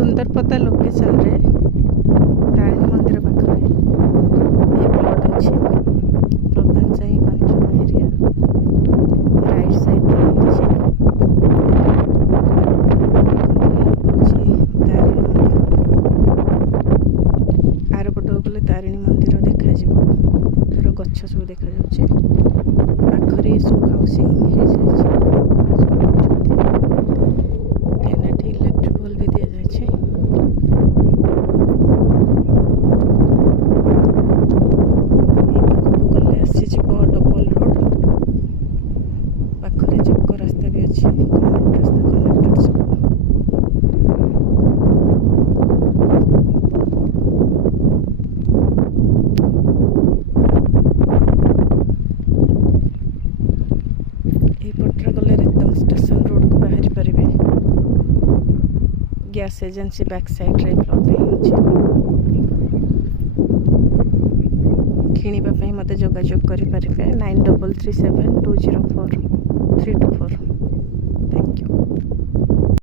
Sundarpada location रे तारिणी मंदिर पाखे ये प्लॉट अच्छे प्रधानसाही पांचमा एरिया राइट साइड अच्छे तारिणी मंदिर आर पट गले तारिणी मंदिर देखा तार गछ सब देखा पाखरे सब हाउसिंग इलेक्ट्रिक पोल भी दिया जाए गले डबल रोड पाखरे चक रास्ता भी अच्छे गवर्नमेंट रास्ता कनेक्टेड सब पटरे गले एकदम स्टेशन रोड को बाहरी पारे गैस एजेंसी बैक साइड रे प्लॉट किणवा मत जोगाजोग करें 9337204324।